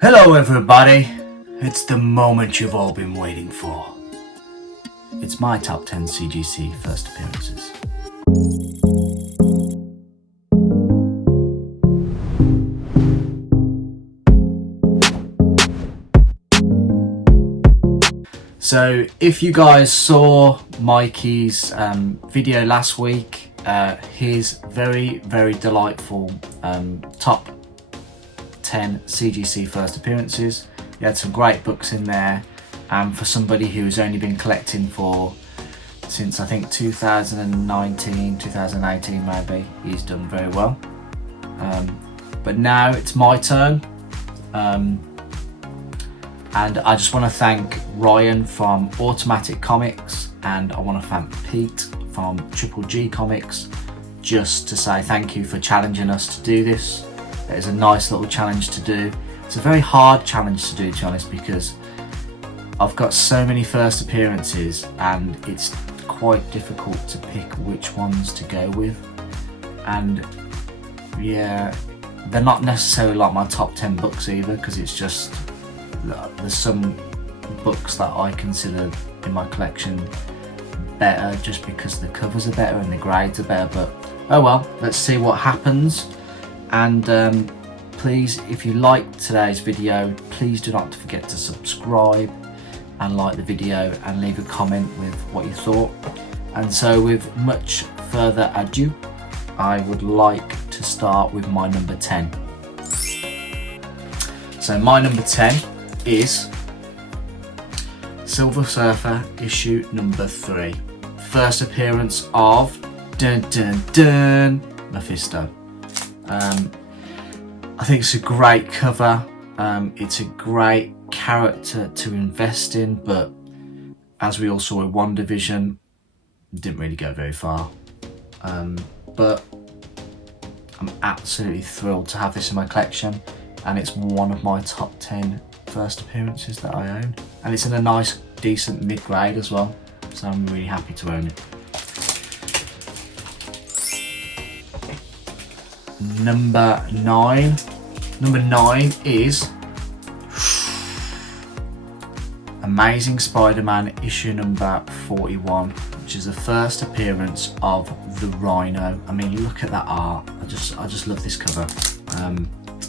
Hello everybody, it's the moment you've all been waiting for. It's my top 10 CGC First Appearances. So if you guys saw Mikey's video last week, his very delightful top 10 CGC First Appearances. He had some great books in there, and for somebody who's only been collecting since I think 2019, 2018 maybe, he's done very well. But now it's my turn, and I just want to thank Ryan from Automatic Comics, and I want to thank Pete from CGC Comics, just to say thank you for challenging us to do this. It is a nice little challenge to do. It's a very hard challenge to do, to be honest, because I've got so many first appearances and it's quite difficult to pick which ones to go with. And yeah, they're not necessarily like my top 10 books either, because it's just, there's some books that I consider in my collection better just because the covers are better and the grades are better. But oh well, let's see what happens. And please, if you liked today's video, please do not forget to subscribe and like the video and leave a comment with what you thought. And so with much further ado, I would like to start with my number 10. So my number 10 is Silver Surfer issue number 3. First appearance of Mephisto. I think it's a great cover. It's a great character to invest in, but as we all saw in WandaVision, didn't really go very far. But I'm absolutely thrilled to have this in my collection, and it's one of my top 10 first appearances that I own, and it's in a nice, decent mid-grade as well, so I'm really happy to own it. Number 9. Number 9 is Amazing Spider-Man issue number 41, which is the first appearance of the Rhino. I mean, look at that art. I just love this cover.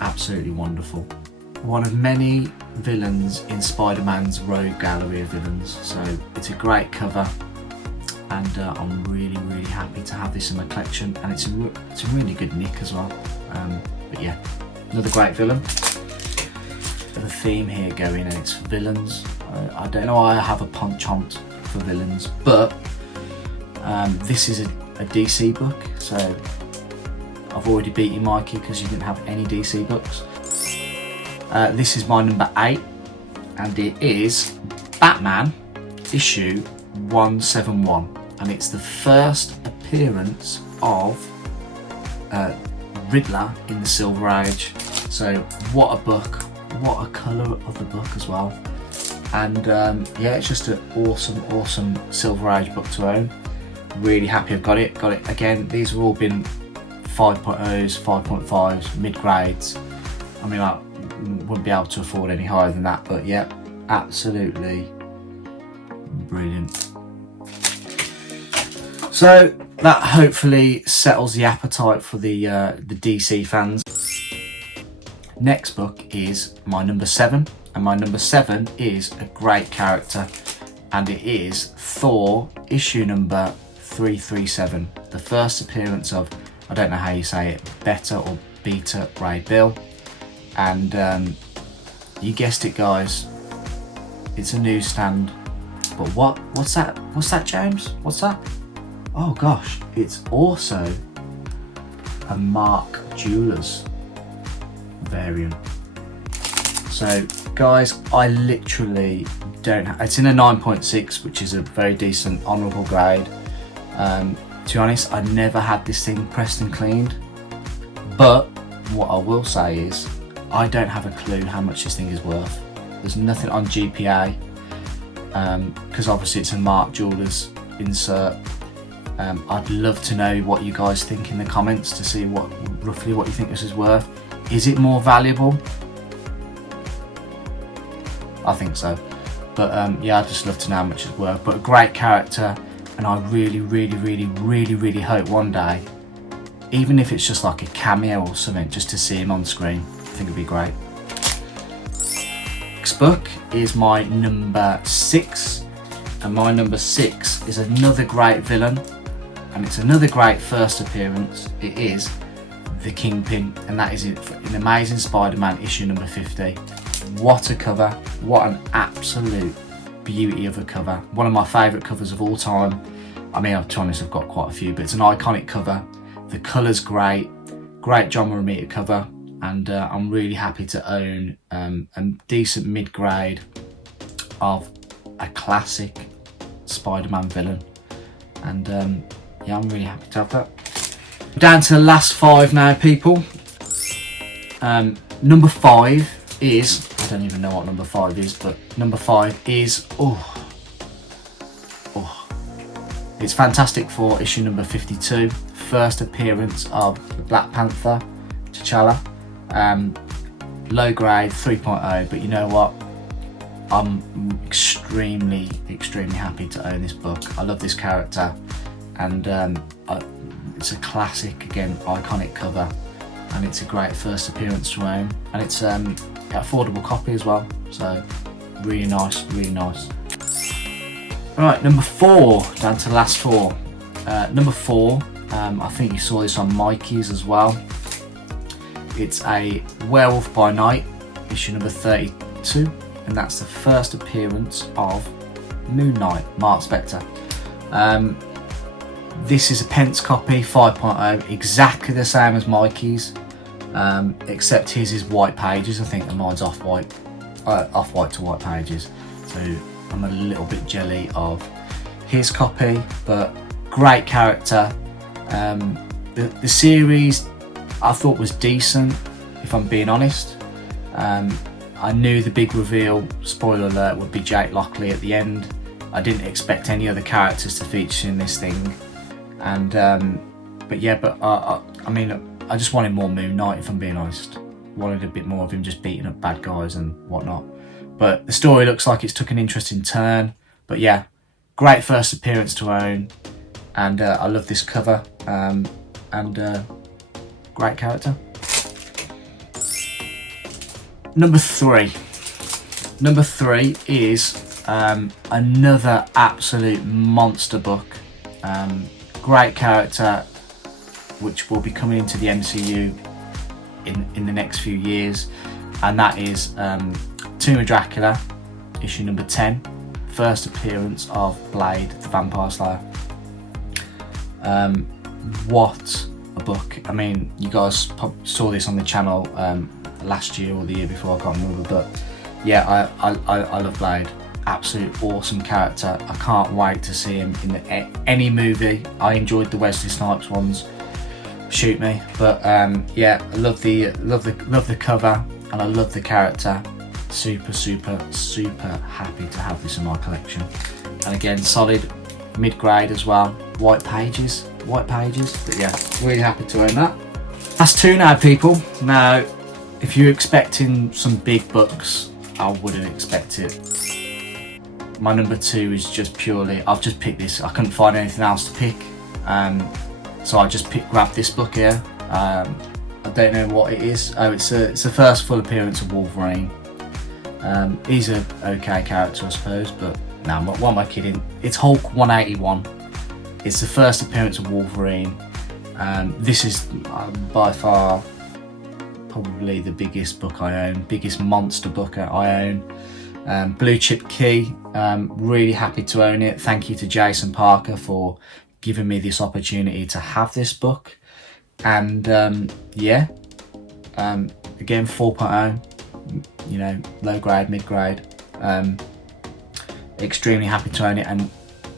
Absolutely wonderful. One of many villains in Spider-Man's rogue gallery of villains, so it's a great cover. And I'm really happy to have this in my collection, and it's a really good nick as well. But yeah, another great villain. The theme here going, and it's villains. I don't know why I have a penchant for villains, but this is a DC book, so I've already beat you, Mikey, because you didn't have any DC books. This is my number 8, and it is Batman issue 171, and it's the first appearance of Riddler in the Silver Age. So what a book, what a colour of the book as well. And yeah, it's just an awesome Silver Age book to own. Really happy I've got it. Again, these have all been 5.0s, 5.5s, mid-grades. I mean, I wouldn't be able to afford any higher than that, but yeah, absolutely brilliant. So that hopefully settles the appetite for the DC fans. Next book is my number 7, and my number 7 is a great character, and it is Thor issue number 337, the first appearance of, I don't know how you say it, Beta or Beta Ray Bill. And you guessed it, guys, it's a newsstand. But what's that, James? What's that? Oh gosh, it's also a Mark Jewelers variant. So guys, I literally don't it's in a 9.6, which is a very decent honourable grade. To be honest, I never had this thing pressed and cleaned, but what I will say is I don't have a clue how much this thing is worth. There's nothing on GPA, because obviously it's a Mark Jewelers insert. I'd love to know what you guys think in the comments to see roughly what you think this is worth. Is it more valuable I think so. But yeah, I'd just love to know how much it's worth. But a great character, and I really hope one day, even if it's just like a cameo or something, just to see him on screen, I think it'd be great. Next book is my NumberSix, and my NumberSix is another great villain, and it's another great first appearance. It is the Kingpin, and that is in Amazing Spider-Man issue number 50. What a cover, what an absolute beauty of a cover. One of my favourite covers of all time. I mean, to be honest, I've got quite a few, but it's an iconic cover. The colour's great, great John Romita cover, and I'm really happy to own a decent mid-grade of a classic Spider-Man villain. And yeah, I'm really happy to have that. Down to the last 5 now, people. Number 5 is, I don't even know what number 5 is, but number 5 is, it's Fantastic Four issue number 52, first appearance of the Black Panther, T'Challa. Low grade, 3.0, but you know what? I'm extremely happy to own this book. I love this character, and it's a classic, again, iconic cover, and it's a great first appearance to own, and it's an affordable copy as well, so really nice. Right, number 4, down to the last 4. Number 4, I think you saw this on Mikey's as well. It's a Werewolf by Night, issue number 32, and that's the first appearance of Moon Knight, Mark Spector. This is a pence copy, 5.0, exactly the same as Mikey's, except his is white pages. I think mine's off-white to white pages, so I'm a little bit jelly of his copy, but great character. The series I thought was decent, if I'm being honest. I knew the big reveal, spoiler alert, would be Jake Lockley at the end. I didn't expect any other characters to feature in this thing, and I mean, I just wanted more Moon Knight, if I'm being honest. Wanted a bit more of him just beating up bad guys and whatnot. But the story looks like it's took an interesting turn. But yeah, great first appearance to own, and I love this cover, and great character. Number 3. Number 3 is another absolute monster book. Great character, which will be coming into the MCU in the next few years, and that is Tomb of Dracula, issue number 10, first appearance of Blade, the Vampire Slayer. What a book. I mean, you guys saw this on the channel last year or the year before, I can't remember, but yeah, I love Blade. Absolute awesome character. I can't wait to see him in any movie. I enjoyed the Wesley Snipes ones, shoot me, but yeah, I love the cover, and I love the character. Super happy to have this in my collection. And again, solid mid-grade as well. White pages, but yeah, really happy to own that. That's 2 now, people. Now, if you're expecting some big books, I wouldn't expect it. My number 2 is just purely, I've just picked this. I couldn't find anything else to pick, so I just grabbed this book here. I don't know what it is. Oh, it's the first full appearance of Wolverine. He's a okay character, I suppose, but no, what am I kidding? It's Hulk 181. It's the first appearance of Wolverine. This is by far probably the biggest book I own, biggest monster book I own. Blue chip key, really happy to own it. Thank you to Jason Parker for giving me this opportunity to have this book. And yeah, again, 4.0, you know, low grade, mid grade. Extremely happy to own it. And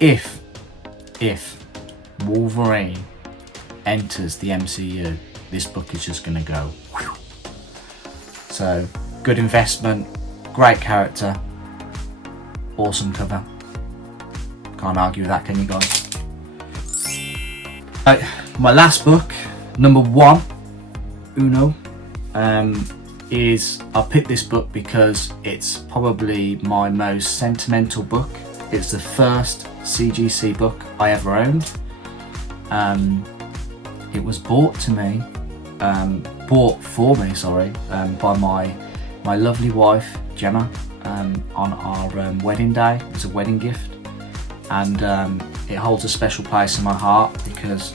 if Wolverine enters the MCU, this book is just gonna go whew. So good investment, great character, awesome cover. Can't argue with that, can you guys? My last book, number 1, Uno, is I picked this book because it's probably my most sentimental book. It's the first CGC book I ever owned. It was bought for me, by my lovely wife Gemma on our wedding day. It was a wedding gift, and it holds a special place in my heart because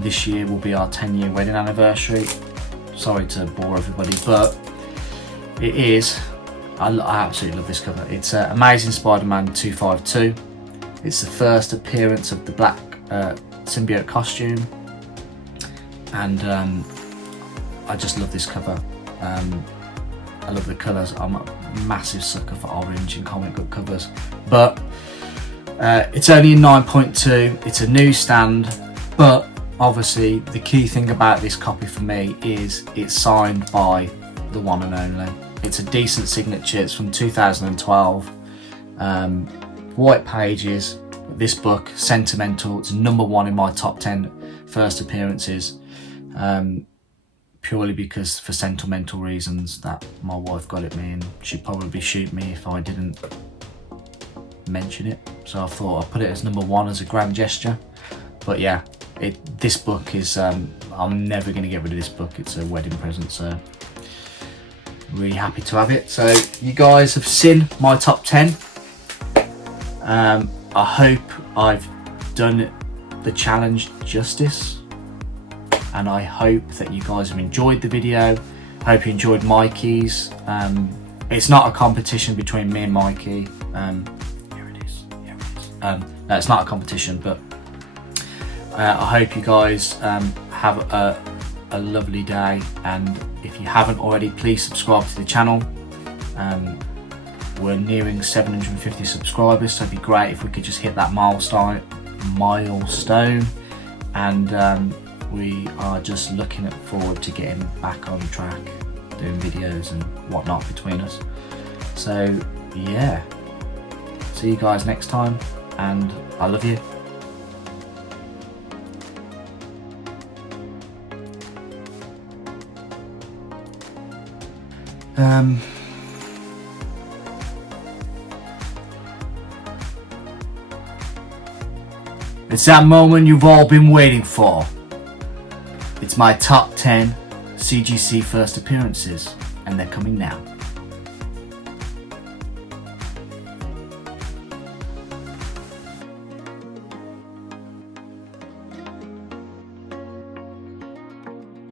this year will be our 10-year wedding anniversary. Sorry to bore everybody, but it is. I absolutely love this cover. It's Amazing Spider-Man 252. It's the first appearance of the black symbiote costume, and I just love this cover. I love the colours. I'm a massive sucker for orange in comic book covers, but it's only in 9.2. It's a newsstand, but obviously the key thing about this copy for me is it's signed by the one and only. It's a decent signature. It's from 2012. White pages. This book, sentimental. It's #1 in my top 10 first appearances, purely because for sentimental reasons that my wife got it me, and she'd probably shoot me if I didn't mention it. So I thought I'd put it as #1 as a grand gesture. But yeah, this book is, I'm never going to get rid of this book. It's a wedding present, so really happy to have it. So you guys have seen my top 10. I hope I've done the challenge justice, and I hope that you guys have enjoyed the video. I hope you enjoyed Mikey's. It's not a competition between me and Mikey. Here it is. No, it's not a competition, but I hope you guys have a lovely day, and if you haven't already, please subscribe to the channel. We're nearing 750 subscribers, so it'd be great if we could just hit that milestone, and we are just looking forward to getting back on track, doing videos and whatnot between us. So yeah, see you guys next time, and I love you. It's that moment you've all been waiting for. It's my top 10 CGC first appearances, and they're coming now.